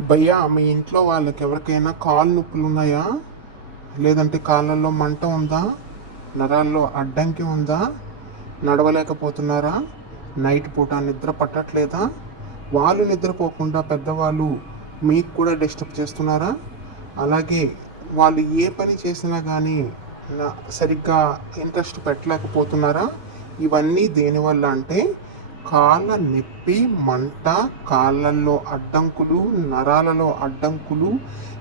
భయ్యా మీ ఇంట్లో వాళ్ళకి ఎవరికైనా కాళ్ళు నొప్పులు ఉన్నాయా? లేదంటే కాళ్ళల్లో మంట ఉందా? నరాల్లో అడ్డంకి ఉందా? నడవలేకపోతున్నారా? నైట్ పూట నిద్ర పట్టట్లేదా? వాళ్ళు నిద్రపోకుండా పెద్దవాళ్ళు మీకు కూడా డిస్టర్బ్ చేస్తున్నారా? అలాగే వాళ్ళు ఏ పని చేసినా కానీ నా సరిగ్గా ఇంట్రెస్ట్ పెట్టలేకపోతున్నారా? ఇవన్నీ దేనివల్ల అంటే కాళ్ళ నొప్పి మంట కాళ్ళల్లో అడ్డంకులు నరాలలో అడ్డంకులు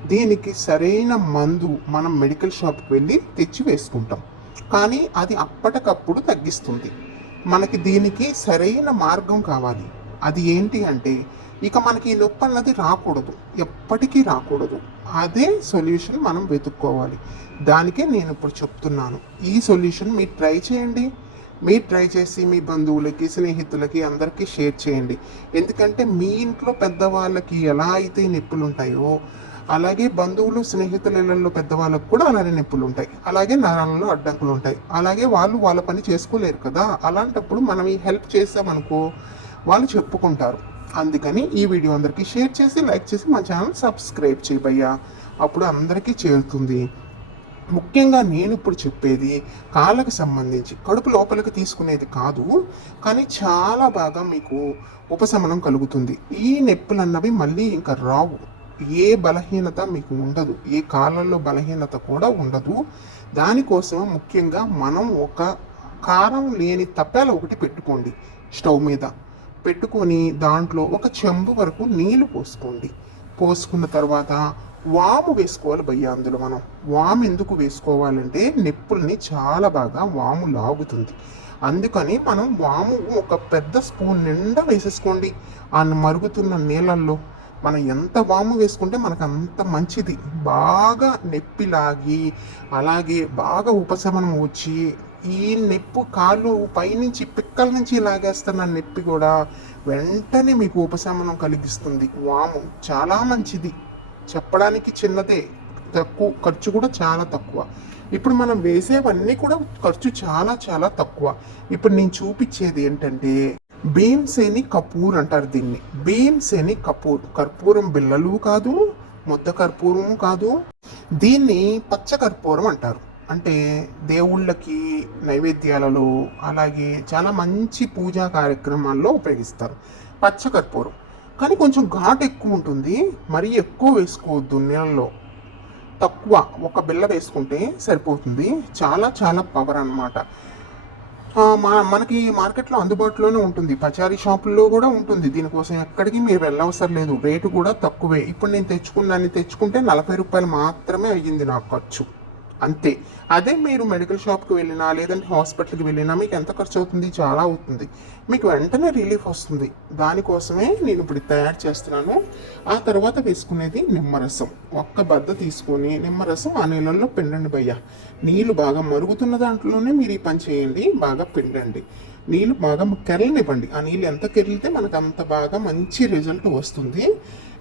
దీనికి సరైన మందు మనం మెడికల్ షాప్కి వెళ్ళి తెచ్చి వేసుకుంటాం. కానీ అది అప్పటికప్పుడు తగ్గిస్తుంది. మనకి దీనికి సరైన మార్గం కావాలి. అది ఏంటి అంటే ఇక మనకి ఈ నొప్పి అన్నది రాకూడదు. ఎప్పటికీ రాకూడదు. అదే సొల్యూషన్ మనం వెతుక్కోవాలి. దానికే నేను ఇప్పుడు చెప్తున్నాను. ఈ సొల్యూషన్ మీరు ట్రై చేయండి. మీరు ట్రై చేసి మీ బంధువులకి స్నేహితులకి అందరికీ షేర్ చేయండి. ఎందుకంటే మీ ఇంట్లో పెద్దవాళ్ళకి ఎలా అయితే నొప్పులు ఉంటాయో అలాగే బంధువులు స్నేహితుల ఇళ్ళల్లో పెద్దవాళ్ళకు కూడా అలానే నొప్పులు ఉంటాయి అలాగే నరాలలో అడ్డంకులు ఉంటాయి అలాగే వాళ్ళు వాళ్ళ పని చేసుకోలేరు కదా. అలాంటప్పుడు మనం ఈ హెల్ప్ చేసామనుకో వాళ్ళు చెప్పుకుంటారు. అందుకని ఈ వీడియో అందరికీ షేర్ చేసి లైక్ చేసి మా ఛానల్ సబ్స్క్రైబ్ చేయబయ్యా అప్పుడు అందరికీ చేరుతుంది. ముఖ్యంగా నేను ఇప్పుడు చెప్పేది కాళ్ళకు సంబంధించి కడుపు లోపలికి తీసుకునేది కాదు కానీ చాలా బాగా మీకు ఉపశమనం కలుగుతుంది. ఈ నొప్పులు అన్నవి మళ్ళీ ఇంకా రావు. ఏ బలహీనత మీకు ఉండదు. ఏ కాళ్ళల్లో బలహీనత కూడా ఉండదు. దానికోసం ముఖ్యంగా మనం ఒక కారం లేని తప్పేల ఒకటి పెట్టుకోండి స్టవ్ మీద. పెట్టుకొని దాంట్లో ఒక చెంబు వరకు నీళ్ళు పోసుకోండి. పోసుకున్న తర్వాత వాము వేసుకోవాలి భయ్య అందులో మనం. వాము ఎందుకు వేసుకోవాలంటే నొప్పుల్ని చాలా బాగా వాము లాగుతుంది. అందుకని మనం వాము ఒక పెద్ద స్పూన్ నిండా వేసేసుకోండి. ఆ మరుగుతున్న నీళ్ళల్లో మనం ఎంత వాము వేసుకుంటే మనకు అంత మంచిది. బాగా నొప్పి లాగి అలాగే బాగా ఉపశమనం వచ్చి ఈ నొప్పు కాళ్ళు పైనుంచి పిక్కల నుంచి లాగేస్తున్న నొప్పి కూడా వెంటనే మీకు ఉపశమనం కలిగిస్తుంది. వాము చాలా మంచిది. చెప్పడానికి చిన్నదే. తక్కువ ఖర్చు కూడా చాలా తక్కువ. ఇప్పుడు మనం వేసేవన్నీ కూడా ఖర్చు చాలా చాలా తక్కువ. ఇప్పుడు నేను చూపించేది ఏంటంటే భీమ్సేని కపూర్ అంటారు దీన్ని. భీమ్సేని కపూర్. కర్పూరం బిళ్ళలు కాదు మొద్ద కర్పూరం కాదు. దీన్ని పచ్చ కర్పూరం అంటారు. అంటే దేవుళ్ళకి నైవేద్యాలలో అలాగే చాలా మంచి పూజా కార్యక్రమాల్లో ఉపయోగిస్తారు. పచ్చ కర్పూరం. కానీ కొంచెం ఘాటు ఎక్కువ ఉంటుంది. మరీ ఎక్కువ వేసుకోవద్దు నీళ్ళలో. తక్కువ ఒక బిళ్ళ వేసుకుంటే సరిపోతుంది. చాలా చాలా పవర్ అనమాట మా మనకి మార్కెట్లో అందుబాటులోనే ఉంటుంది. పచారీ షాపుల్లో కూడా ఉంటుంది. దీనికోసం ఎక్కడికి మీరు వెళ్ళవసరం లేదు. రేటు కూడా తక్కువే. ఇప్పుడు నేను తెచ్చుకున్నాను తెచ్చుకుంటే నలభై రూపాయలు మాత్రమే అయ్యింది నాకు ఖర్చు. అంతే. అదే మీరు మెడికల్ షాప్కి వెళ్ళినా లేదంటే హాస్పిటల్కి వెళ్ళినా మీకు ఎంత ఖర్చు అవుతుంది? చాలా అవుతుంది. మీకు వెంటనే రిలీఫ్ వస్తుంది. దానికోసమే నేను ఇప్పుడు తయారు చేస్తున్నాను. ఆ తర్వాత వేసుకునేది నిమ్మరసం. ఒక్క బద్ద తీసుకొని నిమ్మరసం ఆ నీళ్ళల్లో పిండండి భయ్య. నీళ్ళు బాగా మరుగుతున్న దాంట్లోనే మీరు ఈ పని చేయండి. బాగా పిండండి. నీళ్ళు బాగా కెరలనివ్వండి. ఆ నీళ్ళు ఎంత కెరిలితే మనకు అంత బాగా మంచి రిజల్ట్ వస్తుంది.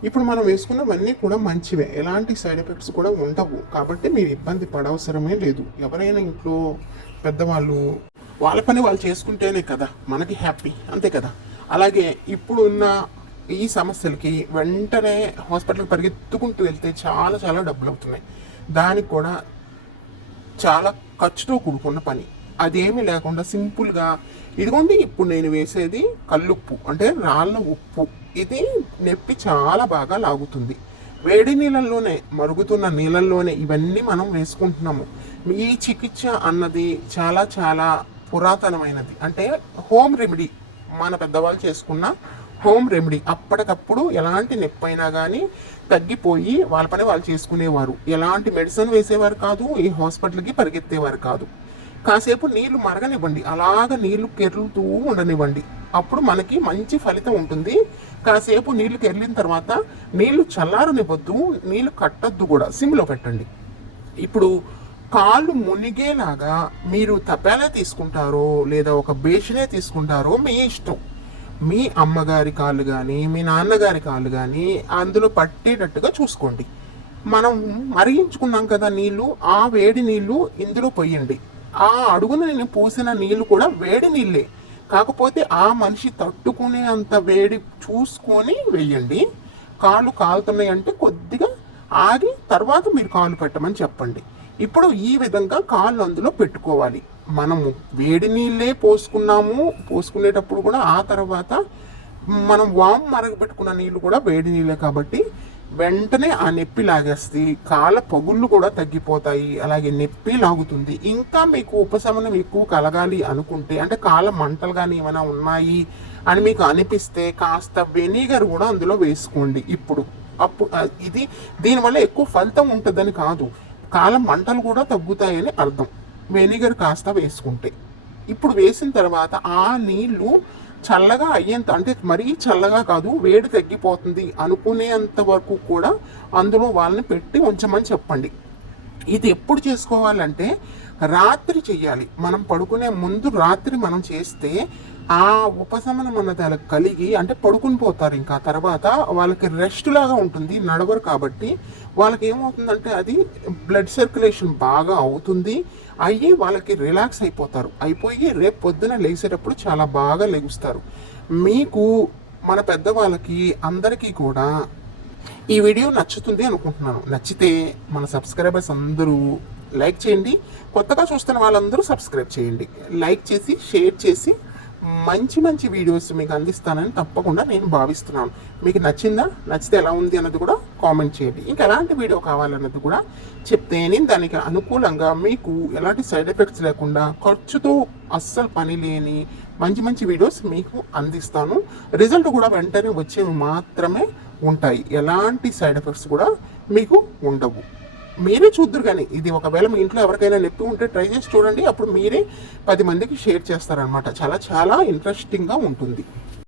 ఇప్పుడు మనం వేసుకున్నవన్నీ కూడా మంచివే. ఎలాంటి సైడ్ ఎఫెక్ట్స్ కూడా ఉండవు. కాబట్టి మీరు ఇబ్బంది పడవసరమే లేదు. ఎవరైనా ఇంట్లో పెద్దవాళ్ళు వాళ్ళ పని వాళ్ళు చేసుకుంటేనే కదా మనకి హ్యాపీ. అంతే కదా? అలాగే ఇప్పుడు ఉన్న ఈ సమస్యలకి వెంటనే హాస్పిటల్కి పరిగెత్తుకుంటూ వెళ్తే చాలా చాలా డబ్బులు అవుతున్నాయి దానికి కూడా చాలా ఖర్చుతో కూడుకున్న పని. అదేమీ లేకుండా సింపుల్గా ఇదిగోండి ఇప్పుడు నేను వేసేది కల్లుప్పు అంటే రాళ్ళ ఉప్పు. ఇది నొప్పి చాలా బాగా లాగుతుంది. వేడి నీళ్ళల్లోనే మరుగుతున్న నీళ్ళల్లోనే ఇవన్నీ మనం వేసుకుంటున్నాము. ఈ చికిత్స అన్నది చాలా చాలా పురాతనమైనది. అంటే హోమ్ రెమెడీ మన పెద్దవాళ్ళు చేసుకున్న హోమ్ రెమెడీ. అప్పటికప్పుడు ఎలాంటి నొప్పి అయినా కానీ తగ్గిపోయి వాళ్ళ పని వాళ్ళు చేసుకునేవారు. ఎలాంటి మెడిసిన్ వేసేవారు కాదు ఈ హాస్పిటల్కి పరిగెత్తేవారు కాదు. కాసేపు నీళ్ళు మరగనివ్వండి. అలాగ నీళ్ళు కెర్లుతూ ఉండనివ్వండి. అప్పుడు మనకి మంచి ఫలితం ఉంటుంది. కాసేపు నీళ్ళు కెర్లిన తర్వాత నీళ్ళు చల్లారనివ్వద్దు నీళ్ళు కట్టద్దు కూడా. సిమ్లో పెట్టండి. ఇప్పుడు కాళ్ళు మునిగేలాగా మీరు తపేలా తీసుకుంటారో లేదా ఒక బేషనే తీసుకుంటారో మీ ఇష్టం. మీ అమ్మగారి కాళ్ళు కానీ మీ నాన్నగారి కాళ్ళు కానీ అందులో పట్టేటట్టుగా చూసుకోండి. మనం మరిగించుకున్నాం కదా నీళ్ళు ఆ వేడి నీళ్ళు ఇందులో పోయండి. ఆ అడుగున నేను పూసిన నీళ్ళు కూడా వేడి నీళ్ళే. కాకపోతే ఆ మనిషి తట్టుకునే అంత వేడి చూసుకొని వేయండి కాళ్ళు కాలుతున్నాయి అంటే కొద్దిగా ఆగి తర్వాత మీరు కాళ్ళు పెట్టమని చెప్పండి. ఇప్పుడు ఈ విధంగా కాళ్ళు అందులో పెట్టుకోవాలి. మనము వేడి నీళ్ళే పోసుకున్నాము. పోసుకునేటప్పుడు కూడా ఆ తర్వాత మనం వామ్ మరగబెట్టుకున్న నీళ్ళు కూడా వేడి నీళ్ళే కాబట్టి వెంటనే ఆ నొప్పి లాగేస్తుంది. కాళ్ళ పగుళ్ళు కూడా తగ్గిపోతాయి. అలాగే నొప్పి లాగుతుంది. ఇంకా మీకు ఉపశమనం ఎక్కువ కలగాలి అనుకుంటే అంటే కాళ్ళ మంటలు కానీ ఏమైనా ఉన్నాయి అని మీకు అనిపిస్తే కాస్త వెనిగర్ కూడా అందులో వేసుకోండి. ఇప్పుడు అప్పుడు ఇది దీనివల్ల ఎక్కువ ఫలితం ఉంటుందని కాదు. కాళ్ళ మంటలు కూడా తగ్గుతాయని అర్థం. వెనిగర్ కాస్త వేసుకుంటే. ఇప్పుడు వేసిన తర్వాత ఆ నీళ్ళు చల్లగా అయ్యేంత అంటే మరీ చల్లగా కాదు వేడి తగ్గిపోతుంది అనుకునేంత వరకు కూడా అందులో వాళ్ళని పెట్టి ఉంచమని చెప్పండి. ఇది ఎప్పుడు చేసుకోవాలంటే రాత్రి చేయాలి మనం పడుకునే ముందు రాత్రి మనం చేస్తే ఆ ఉపశమనం అన్నది వాళ్ళకి కలిగి అంటే పడుకుని పోతారు ఇంకా. తర్వాత వాళ్ళకి రెస్ట్ లాగా ఉంటుంది నడవరు కాబట్టి వాళ్ళకి ఏమవుతుందంటే అది బ్లడ్ సర్క్యులేషన్ బాగా అవుతుంది. అయ్యి వాళ్ళకి రిలాక్స్ అయిపోతారు. అయిపోయి రేపు పొద్దున లేచేటప్పుడు చాలా బాగా లెగుస్తారు. మీకు మన పెద్దవాళ్ళకి అందరికీ కూడా ఈ వీడియో నచ్చుతుంది అనుకుంటున్నాను. నచ్చితే మన సబ్స్క్రైబర్స్ అందరూ లైక్ చేయండి. కొత్తగా చూస్తున్న వాళ్ళందరూ సబ్స్క్రైబ్ చేయండి. లైక్ చేసి షేర్ చేసి మంచి మంచి వీడియోస్ మీకు అందిస్తానని తప్పకుండా నేను భావిస్తున్నాను. మీకు నచ్చిందా? నచ్చితే ఎలా ఉంది అన్నది కూడా కామెంట్ చేయండి. ఇంకా ఎలాంటి వీడియో కావాలన్నది కూడా చెప్తే నేను దానికి అనుకూలంగా మీకు ఎలాంటి సైడ్ ఎఫెక్ట్స్ లేకుండా ఖర్చుతో అస్సలు పని లేని మంచి మంచి వీడియోస్ మీకు అందిస్తాను. రిజల్ట్ కూడా వెంటనే వచ్చేవి మాత్రమే ఉంటాయి. ఎలాంటి సైడ్ ఎఫెక్ట్స్ కూడా మీకు ఉండవు. మీరే చూద్దరు కానీ ఇది ఒకవేళ మీ ఇంట్లో ఎవరికైనా నొప్పి ఉంటే ట్రై చేసి చూడండి. అప్పుడు మీరే పది మందికి షేర్ చేస్తారనమాట చాలా చాలా ఇంట్రెస్టింగ్గా ఉంటుంది.